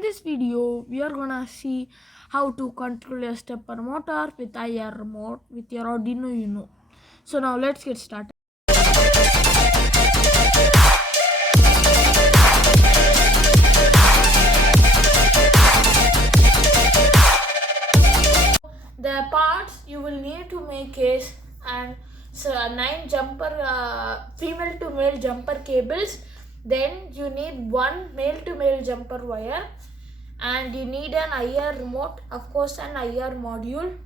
In this video, we are gonna see how to control a stepper motor with IR remote with your Arduino Uno. So now let's get started. The parts you will need to make is and 9 female to male jumper cables. Then you need 1 male to male jumper wire, and you need an IR remote, of course an IR module.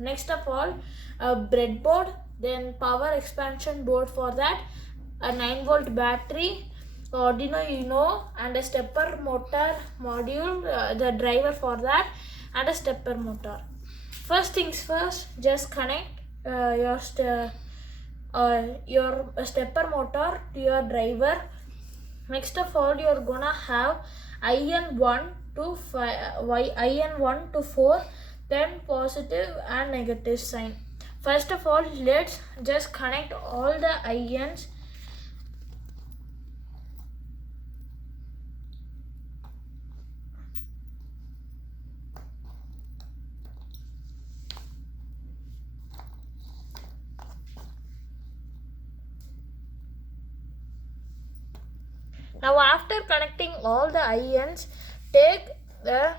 Next of all, a breadboard, then power expansion board for that, a 9-volt battery, Arduino Uno, and a stepper motor module, the driver for that, and a stepper motor. First things first, just connect your stepper motor to your driver. Next of all, you are gonna have IN1 to 4, then positive and negative sign. First of all, let's just connect all the INs. Now after connecting all the INs, take the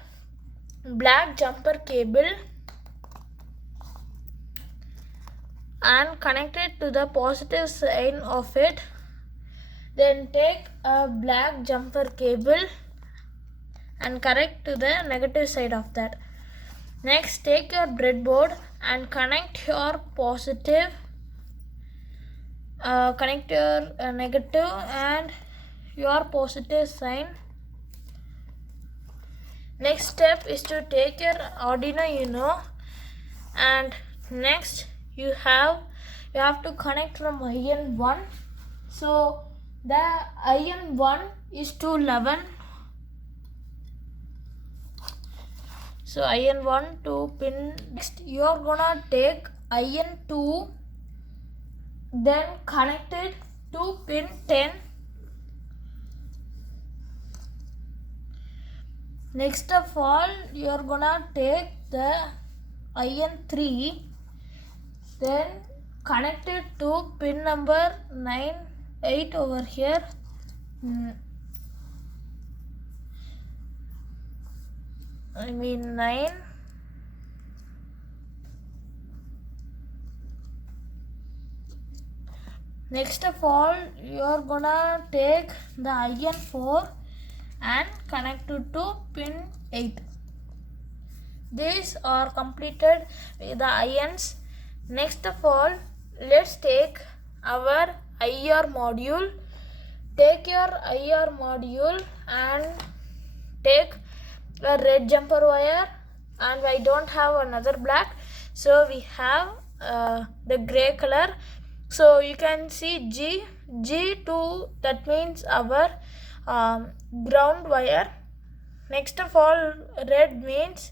black jumper cable and connect it to the positive side of it. Then take a black jumper cable and connect to the negative side of that. Next, take your breadboard and connect your positive, connect your negative and your positive sign. Next step is to take your Arduino Uno, and next you have to connect from IN1. So the IN1 is to 11. So IN1 to pin. Next you are gonna take IN2, then connect it to pin 10. Next of all, you are gonna take the IN3, then connect it to pin number 8 over here. I mean 9. Next of all, you are gonna take the IN4 and connect it to pin 8. These are completed with the INs. Next of all, let's take our IR module. Take your IR module and take a red jumper wire, and I don't have another black, so we have the gray color. So you can see G2, that means our ground wire. Next of all, red means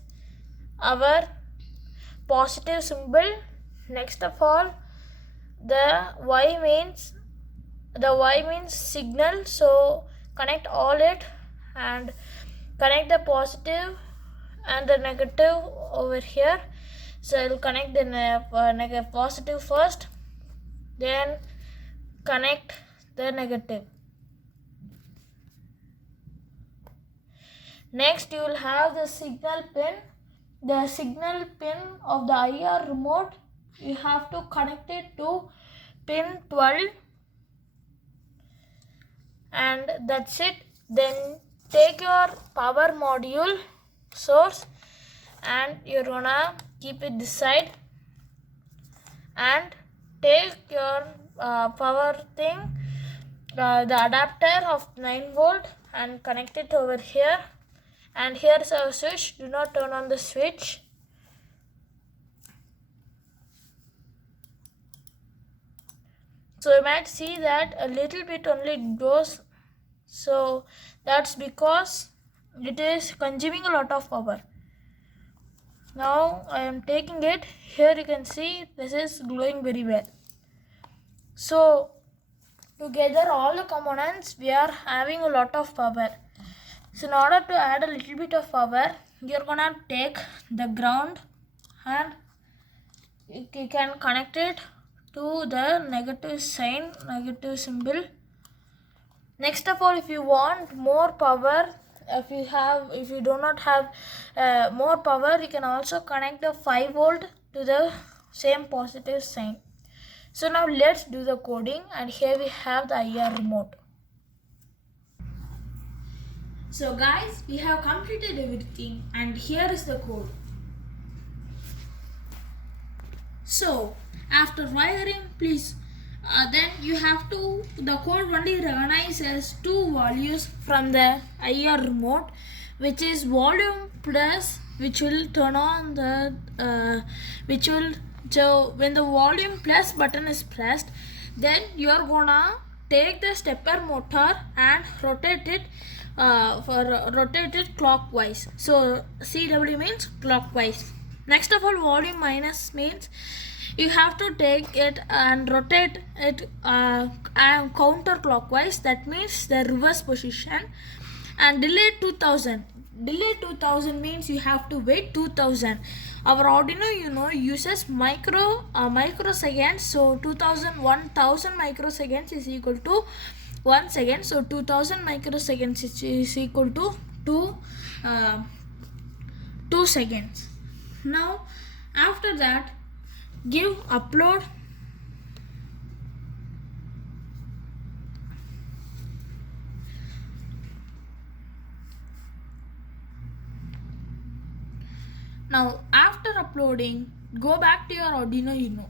our positive symbol. Next of all, the Y means signal, so connect all it and connect the positive and the negative over here. So I will connect the positive first, then connect the negative. Next, you will have the signal pin. The signal pin of the IR remote, you have to connect it to pin 12, and that's it. Then take your power module source and you're gonna keep it this side, and take your power thing, the adapter of 9-volt, and connect it over here. And here's our switch. Do not turn on the switch. So you might see that a little bit only goes. So that's because it is consuming a lot of power. Now I am taking it. Here you can see this is glowing very well. So together all the components, we are having a lot of power. So in order to add a little bit of power, you're gonna take the ground and you can connect it to the negative sign, negative symbol. Next of all, if you want more power, if you do not have more power, you can also connect the 5 volt to the same positive sign. So now let's do the coding, and here we have the IR remote. So guys, we have completed everything, and here is the code. So after wiring, please then you have to, the code only recognizes two values from the IR remote, which is volume plus, which will turn on the so when the volume plus button is pressed, then you are gonna take the stepper motor and rotate it rotate it clockwise. So CW means clockwise. Next of all, volume minus means you have to take it and rotate it counterclockwise. That means the reverse position. And delay 2000. Delay 2000 means you have to wait 2000. Our Arduino, uses microseconds. So 1000 microseconds is equal to 1 second. So 2000 microseconds is equal to 2 seconds. Now after that, give upload. Now after uploading, go back to your Arduino Uno.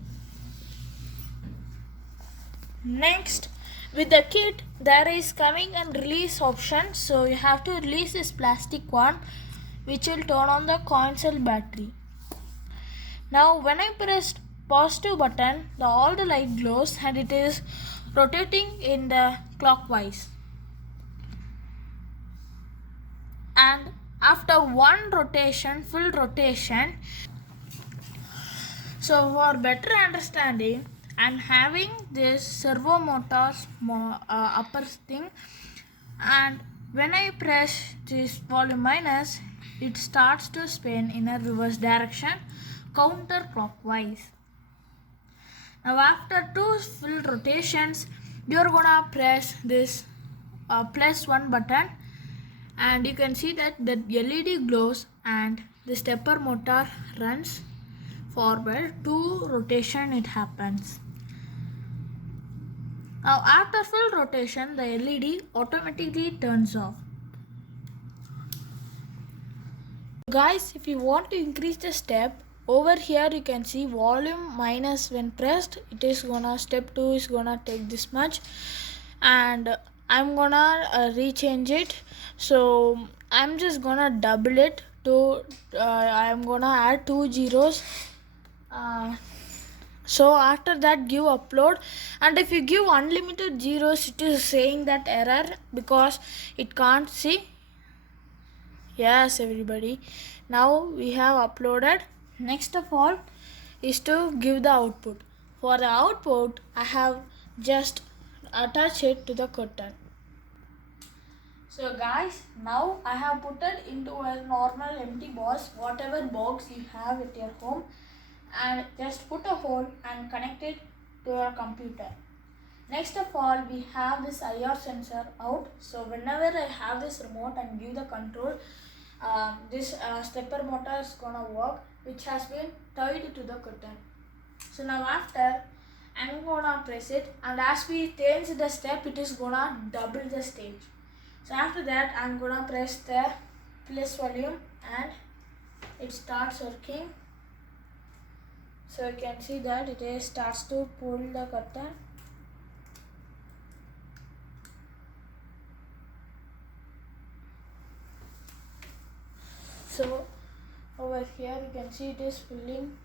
Next, with the kit, there is coming and release option. So you have to release this plastic one, which will turn on the coin cell battery. Now when I pressed positive button, all the light glows and it is rotating in the clockwise. And after one rotation, full rotation, so for better understanding, I'm having this servo motors upper thing, and when I press this volume minus, it starts to spin in a reverse direction counterclockwise. Now after two full rotations, you're gonna press this plus one button, and you can see that the LED glows and the stepper motor runs forward. Two rotation it happens. Now after full rotation, the LED automatically turns off. Guys, if you want to increase the step, over here you can see volume minus. When pressed, it is gonna, step 2 is gonna take this much, and I'm gonna rechange it. So I'm just gonna double it to I'm gonna add 2 zeros. So after that, give upload, and if you give unlimited zeros, it is saying that error because it can't see. Yes, everybody, now we have uploaded. Next of all is to give the output. For the output, I have just attached it to the curtain. So guys, now I have put it into a normal empty box, whatever box you have at your home, and just put a hole and connect it to your computer. Next of all, we have this IR sensor out. So whenever I have this remote and give the control, this stepper motor is gonna work, which has been tied to the curtain. So now after, I'm gonna press it, and as we change the step, it is gonna double the stage. So after that, I'm gonna press the plus volume and it starts working. So you can see that it starts to pull the curtain. So over here you can see it is pulling.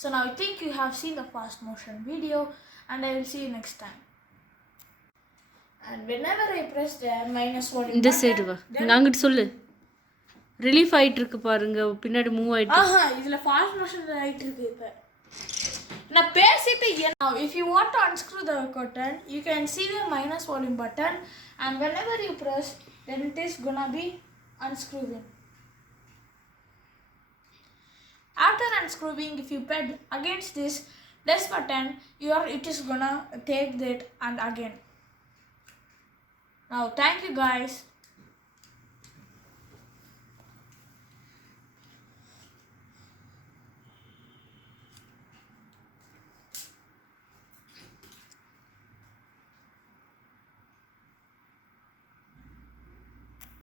So now I think you have seen the fast motion video, and I will see you next time. And whenever I press the minus volume இந்த button, side வா, இங்க அங்கிட்டு சொல்லு. Relief ஆயிட்டு இருக்கு பாருங்க, பின்னாடி move ஆயிட்டு. இதுல ஃபாஸ்ட் மோஷன் ஆயிட்டு இருக்கு இப்ப. நான் பேசிட்டு now if you want to unscrew the curtain, you can see the minus volume button, and whenever you press, then it is gonna be unscrewing. After unscrewing, if you peg against this button, it is gonna take that and again. Now thank you guys.